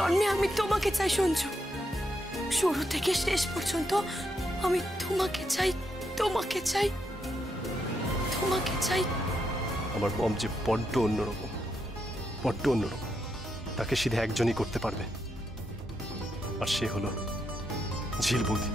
জন্মে আমি তোমাকে চাই সঞ্জু, শুরু থেকে শেষ পর্যন্ত আমি তোমাকে চাই, তোমাকে চাই, তোমাকে চাই। আমার মম যে বড্ড অন্যরকম, বড্ড অন্যরকম। তাকে সিধে একজনই করতে পারবে, আর সে হলো ঝিল বৌদি।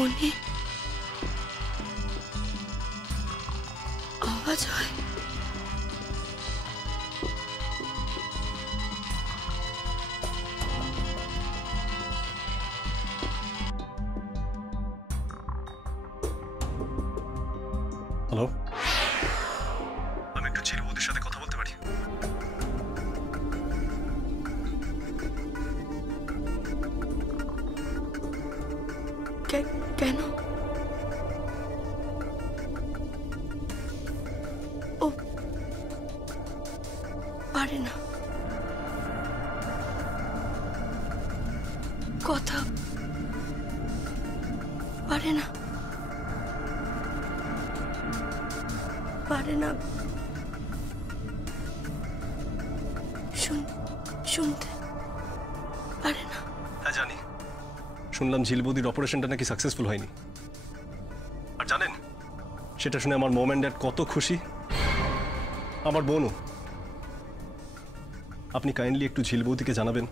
ফোনে আওয়াজ হয়। হ্যালো, আমি একটু ঝিল বৌদির সাথে কথা বলতে পারি? কেন? ও পারে না, কথা পারে না, পারে না শুনতে পারে না। হ্যাঁ জানি, শুনলাম ঝিল বৌদির অপারেশনটা নাকি সাকসেসফুল হয়নি। আর জানেন, সেটা শুনে আমার মম অ্যান্ড ড্যাড কত খুশি, আমার বোনও। আপনি কাইন্ডলি একটু ঝিল বৌদিকে জানাবেন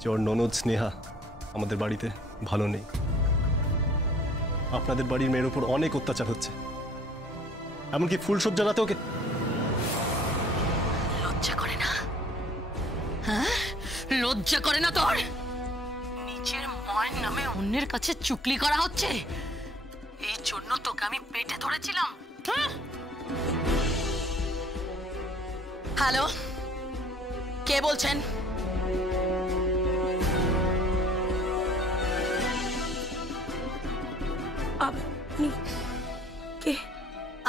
যে ওর ননদ স্নেহা আমাদের বাড়িতে ভালো নেই। আপনাদের বাড়ির মেয়ের উপর অনেক অত্যাচার হচ্ছে, এমনকি ফুলসজ্জাতে ওকে। লজ্জা করে না? হ্যাঁ, লজ্জা করে না তোর? নিজের মায়ের নামে অন্যের কাছে চুগলি করা হচ্ছে, এই জন্য তোকে আমি পেটে ধরেছিলাম। হ্যালো, কে বলছেন? আপনি কে?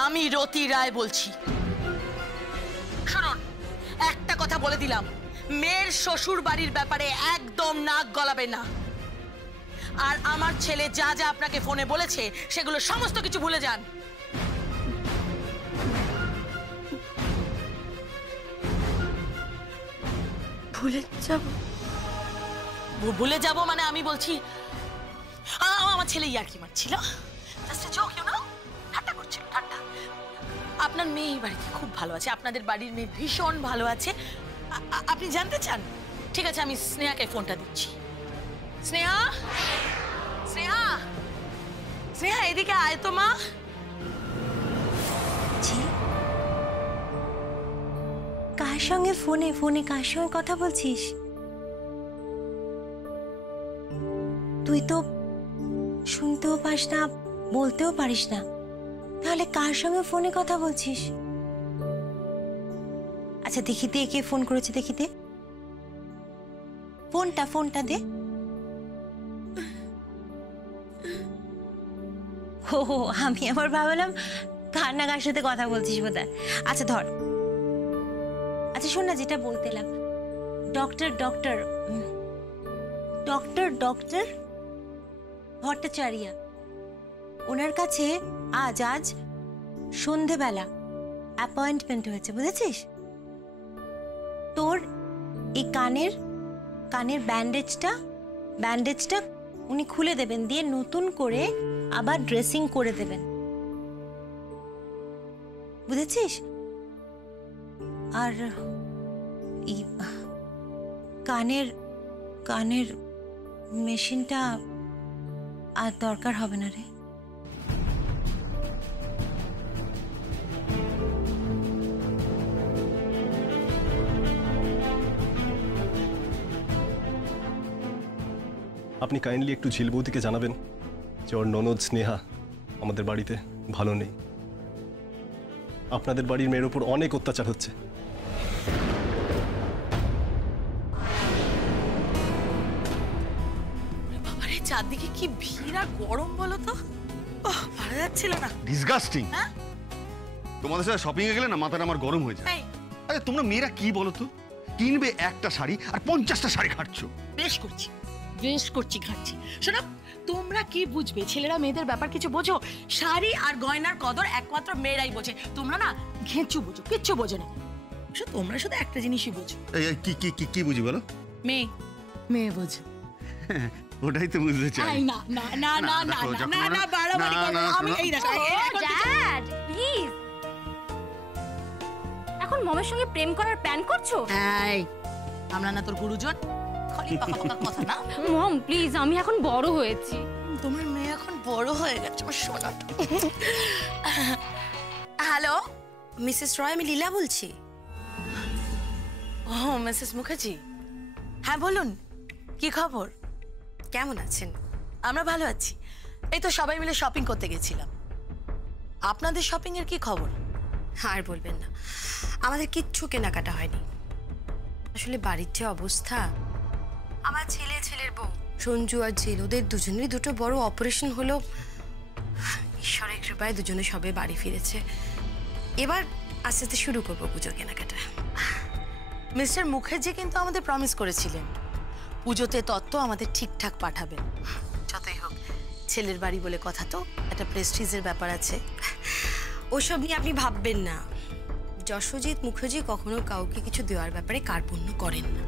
আমি রতি রায় বলছি। শুনুন, একটা কথা বলে দিলাম, মেয়ের শ্বশুর বাড়ির ব্যাপারে একদম নাক গলাবে না। আর আমার ছেলে যা যা আপনাকে ফোনে বলেছে সেগুলো সমস্ত কিছু ভুলে যান। ভুলে যাব? ভুলে যাব মানে আমি বলছি আমার ছেলে ইয়ার্কি মারছিল, ঠাট্টা করছিল, ঠাট্টা। আপনার মেয়ে এই বাড়িতে খুব ভালো আছে, আপনাদের বাড়ির মেয়ে ভীষণ ভালো আছে। আপনি জানতে চান? ঠিক আছে, আমি স্নেহাকে ফোনটা দিচ্ছি। স্নেহা, স্নেহা, স্নেহা এদিকে আয় তো মা। কার সঙ্গে ফোনে কার সঙ্গে কথা বলছিস? তুই তো শুনতেও পাস না, বলতেও পারিস না, তাহলে কার সঙ্গে ফোনে কথা বলছিস? আচ্ছা দেখিতে, একে ফোন করেছে দেখিতে, ফোনটা দে। ও, আমি আবার ভাবলাম কার না কার সাথে কথা বলছিস বোধহয়। আচ্ছা ধর। আচ্ছা শোন না, যেটা বলতেলাম, ডক্টর ভট্টাচার্য, ওনার কাছে আজ সন্ধেবেলা অ্যাপয়েন্টমেন্ট হয়েছে, বুঝেছিস? তোর এই কানের ব্যান্ডেজটা উনি খুলে দেবেন, দিয়ে নতুন করে আবার ড্রেসিং করে দেবেন, বুঝেছিস? আর এই কানের মেশিনটা আর দরকার হবে না রে। আপনি কাইন্ডলি একটু ঝিল বৌদিকে জানাবেন যে ওর ননদ স্নেহা আমাদের বাড়িতে ভালো নেই। আপনাদের বাড়ির মেয়ের উপর অনেক অত্যাচার হচ্ছে। বাবারে চারদিকে কি ভিড় আর গরম বলো তো, পারা যাচ্ছিল না। ডিসগাস্টিং। হ্যাঁ? তোমাদের সাথে শপিং এ গেলে না মাথাটা আমার গরম হয়ে যায়। এই, আরে তোমরা মেয়েরা কি বলো তো, কিনবে একটা শাড়ি আর 50টা শাড়ি খাটছো। বেশ করছি ঘাটছি। শোনো, তোমরা কি বুঝবে? ছেলেরা মেয়েদের ব্যাপার কিছু বোঝো? শাড়ি আর গয়নার কদর একমাত্র মেয়েরাই বোঝে। তোমরা না ঘেঁচু বোঝো, কিচ্ছু বোঝো না। তোমরা শুধু একটা জিনিসই বোঝো। কি কি কি কি বুঝি বলো? মেয়ে বোঝো। ওটাই তো বুঝতে চাই। না না না না না না না বাড়াবাড়ি করো। আমি এই দেখো ড্যাড প্লিজ, এখন মমের সঙ্গে প্রেম করার প্ল্যান করছো? এই, আমরা না তোর গুরুজন? খালি পাকা পাকা কথা না। মম প্লিজ, আমি এখন বড় হয়েছি। তোমার মেয়ে এখন বড় হয়ে গেছে আমার সোনাটা। হ্যালো মিসেস রয়, আমি লীলা বলছি। ও মিসেস মুখার্জি, হ্যাঁ বলুন, কি খবর? কেমন আছেন? আমরা ভালো আছি। এই তো সবাই মিলে শপিং করতে গেছিলাম। আপনাদের শপিং এর কি খবর? আর বলবেন না, আমাদের কিচ্ছু কেনাকাটা হয়নি। আসলে বাড়ির যে অবস্থা, আমার ছেলের বউ সঞ্জু আর ঝিল, ওদের দুজনেরই দুটো বড় অপারেশন হলো। ঈশ্বরের কৃপায় দুজনে সবে বাড়ি ফিরেছে। এবার আস্তে আস্তে শুরু করবো পুজোর কেনাকাটা। মিস্টার মুখার্জি কিন্তু আমাদের প্রমিস করেছিলেন পুজোতে তত্ত্ব আমাদের ঠিকঠাক পাঠাবেন। যতই হোক ছেলের বাড়ি বলে কথা, তো একটা প্রেস্টিজের ব্যাপার আছে। ওসব নিয়ে আপনি ভাববেন না। যশোজিৎ মুখার্জি কখনো কাউকে কিছু দেওয়ার ব্যাপারে কার্পণ্য করেন না।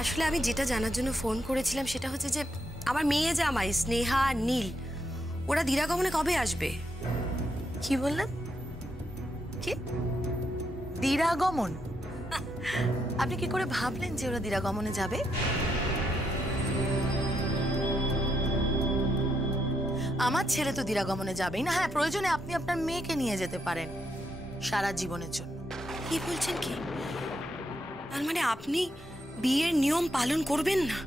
আসলে আমি যেটা জানার জন্য ফোন করেছিলাম সেটা হচ্ছে যে আমার মেয়ে জামাই স্নেহা আর নীল, ওরা দিরাগমনে কবে আসবে? কি বললেন? কি দিরাগমন? আপনি কি করে ভাবলেন যে ওরা দিরাগমনে যাবে? আমার ছেলে তো দিরাগমনে যাবেই না। হ্যাঁ, প্রয়োজনে আপনি আপনার মেয়েকে নিয়ে যেতে পারেন সারা জীবনের জন্য। কি বলছেন কি? তার মানে আপনি বিয়ের নিয়ম পালন করবেন না?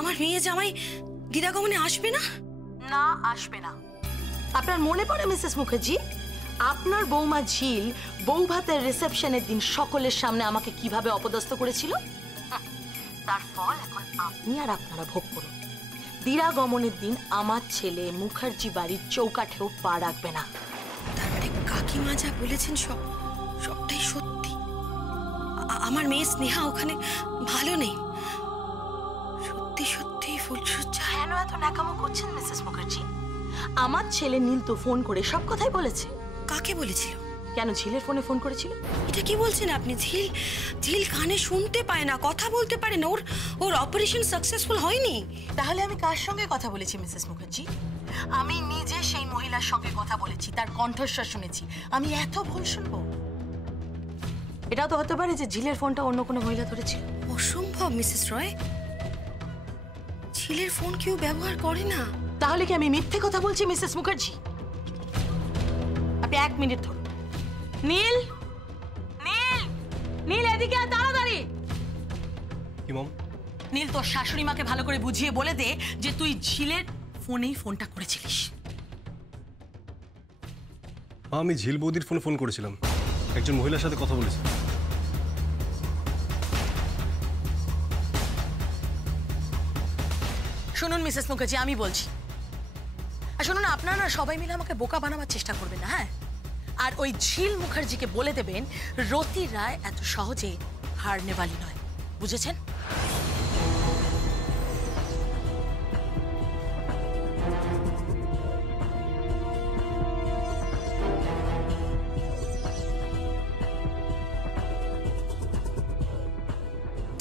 আমার মেয়ে জামাই দিরাগমনে আসবে না? না, আসবে না। আপনার মনে পড়ে মিসেস মুখার্জি, আপনার বৌমা ঝিল বউ ভাতের রিসেপশনের দিন সকলের সামনে আমাকে কিভাবে অপদস্থ করেছিল? তার ফল এখন আপনি আর আপনারা ভোগ করুন। দিরাগমনের দিন আমার ছেলে মুখার্জি বাড়ির চৌকাঠেও পা রাখবে না। তার মানে কাকিমা যা বলেছেন সবটাই সত্যি। আমার মেয়ে স্নেহা ওখানে ভালো নেই। সত্যি সত্যি ফুলসজ্জা। কেন এত ন্যাকামো করছেন মিসেস মুখার্জি? আমার ছেলে নীল তো ফোন করে সব কথাই বলেছে। কাকে বলেছিল? কেন, ঝিলের ফোনে ফোন করেছিল। এটা কি বলছেন আপনি? ঝিল কানে শুনতে পায় না, কথা বলতে পারে না, ওর অপারেশন সাকসেসফুল হয়নি। তাহলে আমি কার সঙ্গে কথা বলেছি মিসেস মুখার্জি? আমি নিজে সেই মহিলার সঙ্গে কথা বলেছি, তার কণ্ঠস্বর শুনেছি। আমি এত ভুল শুনবো? এটাও তো হতে পারে যে ঝিলের ফোনটা অন্য কোনো মহিলা ধরেছিল। অসম্ভব মিসেস রয়, ঝিলের ফোন কেউ ব্যবহার করে না। তাহলে কি আমি মিথ্যে কথা বলছি মিসেস মুখার্জি? আপনি 1 মিনিট ধরুন। নীল, নীল, নীল এদিকে আয় তাড়াতাড়ি। কি মম? নীল, তোর শাশুড়ি মাকে ভালো করে বুঝিয়ে বলে দে যে তুই ঝিলের ফোনেই ফোনটা করেছিলিস। আমি ঝিল বৌদির ফোনে ফোন করেছিলাম, একজন মহিলার সাথে কথা বলেছি। শুনুন মিসেস মুখার্জি, আমি বলছি, আর শুনুন, আপনারা না সবাই মিলে আমাকে বোকা বানাবার চেষ্টা করবেন না, হ্যাঁ? আর ওই ঝিল মুখার্জিকে বলে দেবেন রতি রায় এত সহজে হার নেওয়ালি নয়, বুঝেছেন?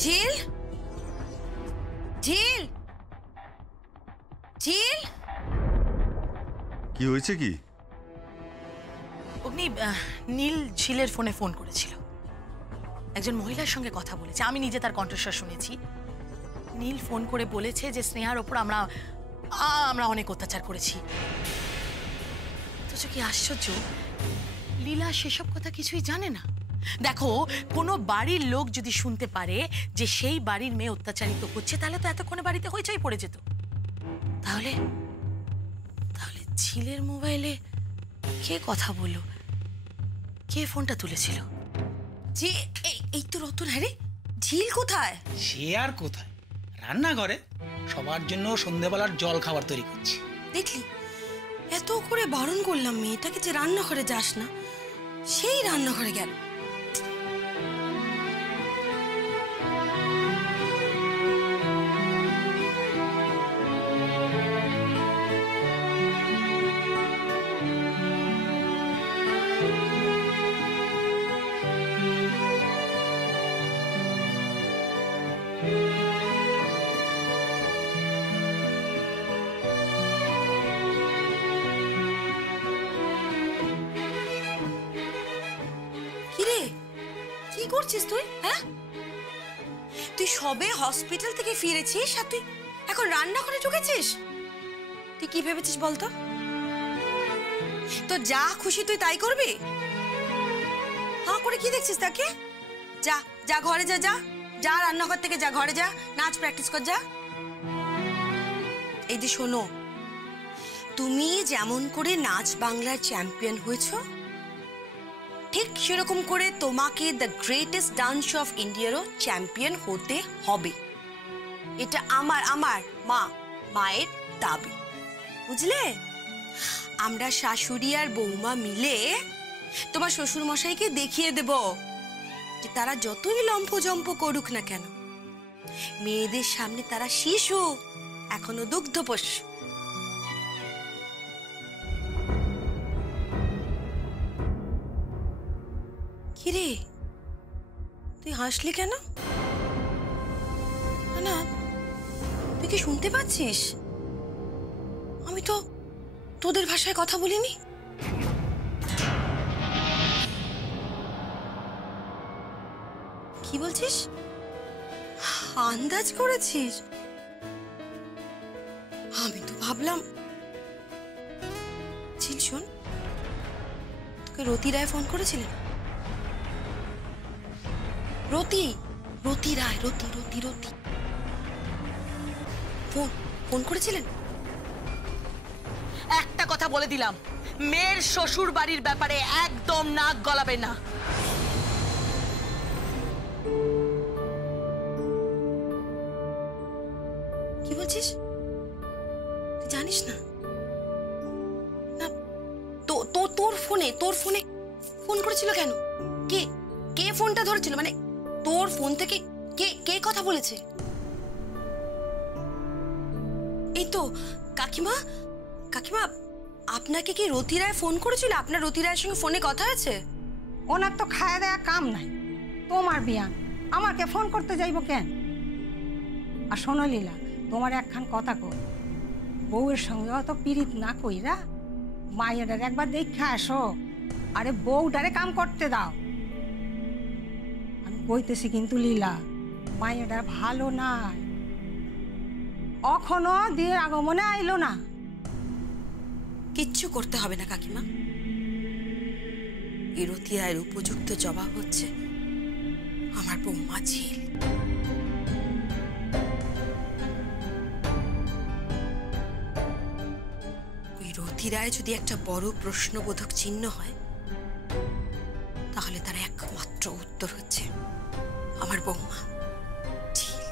ঝিল, ঝিল, ঝিল, কি হয়েছে কি? অগ্নি, নীল ঝিলের ফোনে ফোন করেছিল, একজন মহিলার সঙ্গে কথা বলেছে। আমি নিজে তার কণ্ঠস্বর শুনেছি। নীল ফোন করে বলেছে যে স্নেহার ওপর আমরা অনেক অত্যাচার করেছি। তো কি আশ্চর্য, লীলা সেসব কথা কিছুই জানে না। দেখো, কোনো বাড়ির লোক যদি শুনতে পারে যে সেই বাড়ির মেয়ে অত্যাচারিত হচ্ছে, তাহলে তো এতক্ষণে বাড়িতে হইচই পড়ে যেত। তাহলে তাহলে ঝিলের মোবাইলে কে কথা বললো, কে ফোনটা তুলেছিল? যে এই তো রতন। হ্যাঁ রে, ঝিল কোথায়? সে আর কোথায়, রান্নাঘরে সবার জন্য সন্ধেবেলার জল খাবার তৈরি করছি। দেখলি, এত করে বারণ করলাম মেয়েটাকে যে রান্নাঘরে যাস না, সেই রান্নাঘরে গেল। কিরে, কি করছিস তুই? হ্যাঁ, তুই সবে হসপিটাল থেকে ফিরেছিস আর তুই এখন রান্নাঘরে ঢুকেছিস? তুই কি ভেবেছিস বলতো? তো যা খুশি তুই তাই করবি? হ্যাঁ করে কি দেখছিস তাকে? যা যা ঘরে যা, যা যা রান্নাঘর থেকে যা, ঘরে যা, নাচ প্র্যাকটিস কর যা। এই যে শোনো, তুমি যেমন করে নাচ বাংলার চ্যাম্পিয়ন হয়েছো, ঠিক সেরকম করে তোমাকে দ্য গ্রেটেস্ট ডান্স অফ ইন্ডিয়ারও চ্যাম্পিয়ন হতে হবে। এটা আমার মায়ের দাবি, বুঝলে? আমরা শাশুড়ি আর বৌমা মিলে তোমার শ্বশুর মশাইকে দেখিয়ে দেব যে তারা যতই লম্ফজম্প করুক না কেন, মেয়েদের সামনে তারা শিশু, এখনো দুগ্ধপোষ্য। কিরে, তুই হাসলি কেন? না, তুই কি শুনতে পাচ্ছিস? আমি তো তোদের ভাষায় কথা বলিনি। কি বলছিস? আন্দাজ করেছিস? আমি তো ভাবলাম। ঝিল শোন, তোকে রতি রায় ফোন করেছিলেন? রতি রায়, রতি ফোন করেছিলেন? একটা কথা বলে দিলাম, মেয়ের শ্বশুর বাড়ির ব্যাপারে একদম নাক গলাবে না। কি বলছিস? তুই জানিস না? না, তোর ফোনে ফোন করেছিল কেন? কে ফোনটা ধরেছিল? মানে তোর ফোন থেকে কে কথা বলেছে? এই তো কাকিমা, আপনাকে কি রতি রায় ফোন করেছিল? আপনার রতি রায়ের সঙ্গে ফোনে কথা হয়েছে? ওনার তো খায়া দেয়া কাম নাই, তোমার বিয়ান আমাকে ফোন করতে যাইব কেন? আর শোনো লীলা, তোমার একখান কথা কই, বউয়ের সঙ্গে অত পীড়িত না কইরা মায়ের একবার দেখা আসো। আরে বউটারে কাম করতে দাও। আমি কইতেছি কিন্তু লীলা, মায়ের ভালো নাই, এখনো দিয়ে আগমনে আইলো না। কিচ্ছু করতে হবে না কাকিমা, এই রতি রায়ের উপযুক্ত জবাব হচ্ছে আমার বৌমা ঝিল। ওই রতি রায় যদি একটা বড় প্রশ্নবোধক চিহ্ন হয়, তাহলে তার একমাত্র উত্তর হচ্ছে আমার বৌমা ঝিল।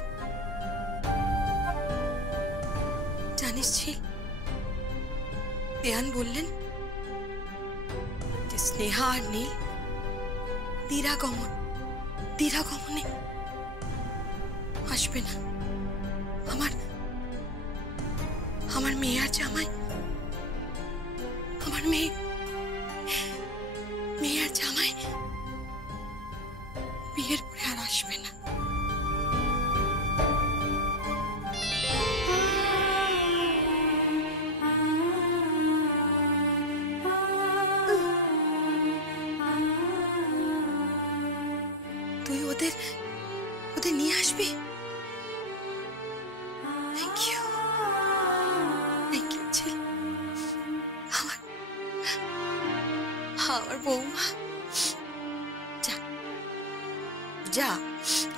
জানিস ঝিল, বেয়ান বললেন যে স্নেহা আর নীল দ্বিরাগমনে আসবে না। আমার মেয়ে আর জামাই, আমার মেয়ে আর জামাই বিয়ের পরে আর আসবে না। তুই ওদের নিয়ে আসবি? থ্যাংক ইউ ঝিল, আমার বৌমা। যা যা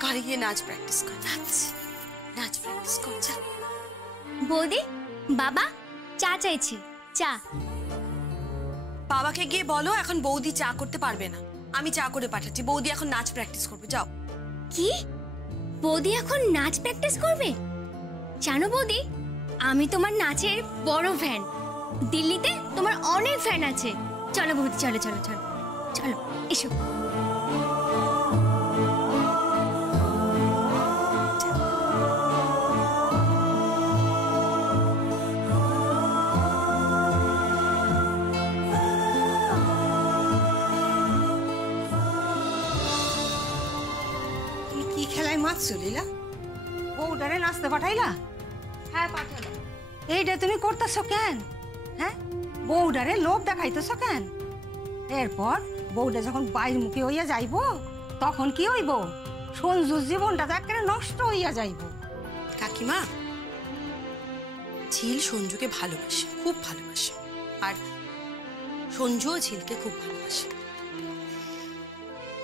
ঘরে গিয়ে নাচ প্র্যাকটিস কর, নাচ প্র্যাকটিস কর যা। বৌদি, বাবা চা চাইছি, চা। বাবাকে গিয়ে বলো এখন বৌদি চা করতে পারবে না, আমি চা করে পাঠাচ্ছি। বৌদি এখন নাচ প্র্যাকটিস করবে, যাও। কি? বৌদি এখন নাচ প্র্যাকটিস করবে? জানো বৌদি, আমি তোমার নাচের বড় ফ্যান। দিল্লিতে তোমার অনেক ফ্যান আছে। চলো বৌদি, চলো চলো চলো চলো, এসো। কি খেলায় মারছো লীলা? বউটারে নাচতে পাঠাইলা? হ্যাঁ পাঠালাম। এইটা তুমি করতেছো কেন? হ্যাঁ, বউটারে লোভ দেখাইতেছো কেন? এরপর বউটা যখন বাইর মুখে হইয়া যাইব তখন কি হইব? সঞ্জুর জীবনটা তো একেবারে নষ্ট হইয়া যাইব। কাকিমা, ঝিল সঞ্জুকে ভালোবাসে, খুব ভালোবাসে, আর সঞ্জুও ঝিলকে খুব ভালোবাসে।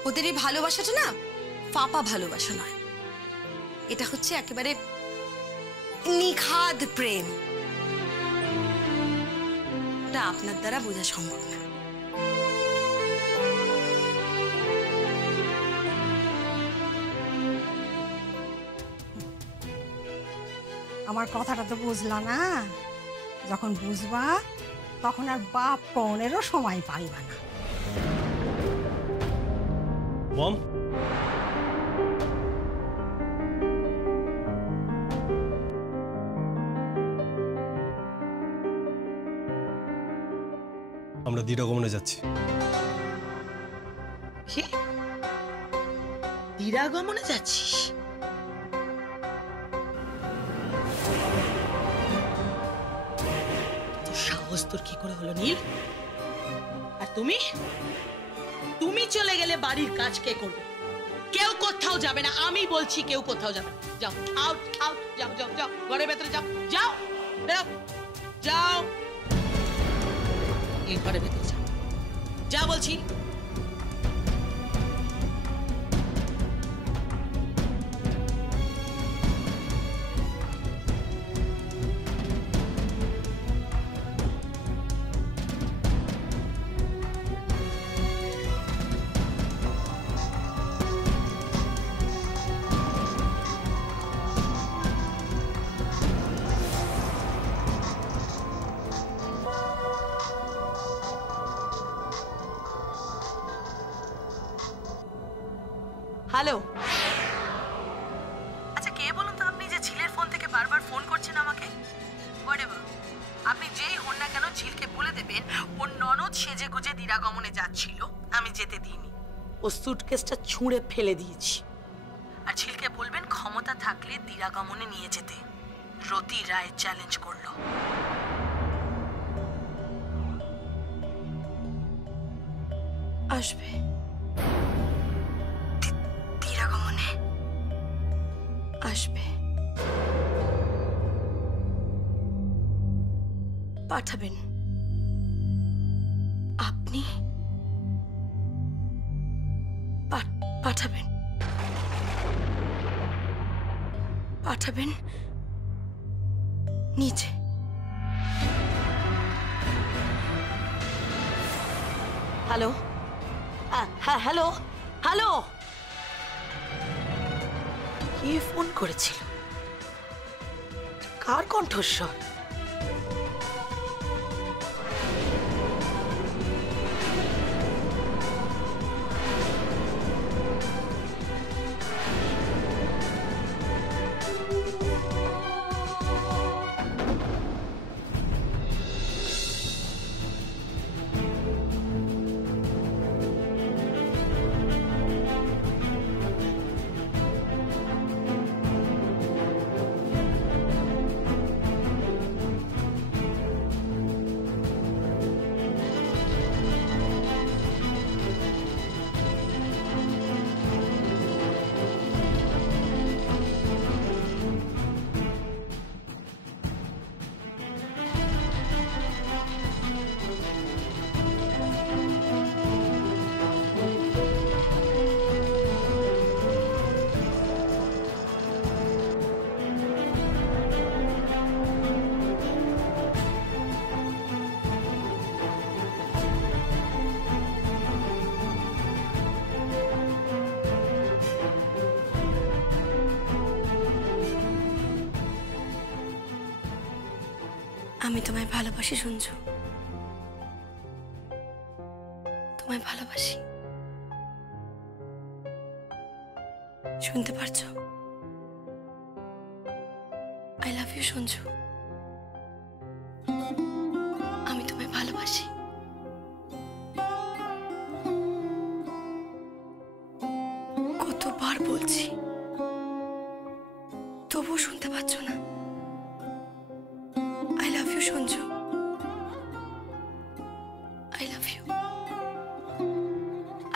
ওদের এই ভালোবাসাটা না ফাঁপা ভালোবাসা নয়, এটা হচ্ছে একেবারে নিখাদ প্রেম। এটা আপনার দ্বারা বোঝা সম্ভব না। আমার কথাটা তো বুঝলা না? যখন বুঝবা তখন আর বাপ কনেরও সময় পাইবা না। মম, আমরা দিরাগমনে যাচ্ছি। কি? দিরাগমনে যাচ্ছিস? তোর সাহস তোর কি করে হলো নীল? আর তুমি তুমি চলে গেলে বাড়ির কাজ কে করবে? কেউ কোথাও যাবে না, আমি বলছি কেউ কোথাও যাবে না। যাও, আউট আউট, যাও যাও যাও, ঘরের ভেতরে যাও, যাও বেরো, যাও এই ঘরের ভেতরে যাও, যা বলছি। হ্যালো, আচ্ছা কে বলুন তো আপনি যে ঝিলের ফোন থেকে বারবার ফোন করছেন আমাকে? আপনি যেই হন না কেন ঝিলকে বলে দেবেন ওর ননদ সেজে গুজে দিরাগমনে যাচ্ছিল, আমি যেতে দিইনি। ও সুটকেসটা ছুঁড়ে ফেলে দিয়েছি। আর ঝিলকে বলবেন ক্ষমতা থাকলে দিরাগমনে নিয়ে যেতে। রতি রায় চ্যালেঞ্জ করলো। আসবে দিরাগমনে, আসবে, পাঠাবেন আপনি, পাঠাবেন, পাঠাবেন নিচে। হ্যালো, হ্যাঁ হ্যালো হ্যালো, কে ফোন করেছিল? কার কণ্ঠস্বর? আমি তোমায় ভালোবাসি সঞ্জু, তোমায় ভালোবাসি। শুনতে পারছো? আই লাভ ইউ সঞ্জু, আমি তোমায় ভালোবাসি। কতবার বলছি, তবুও শুনতে পাচ্ছ না। I love you Sanju, I love you,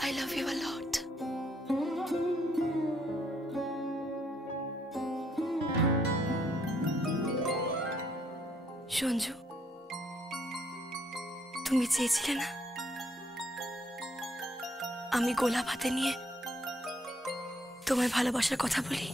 I love you a lot. Sanju, তুমি চেয়েছিলে না আমি গোলাপ হাতে নিয়ে তোমায় ভালোবাসার কথা বলি?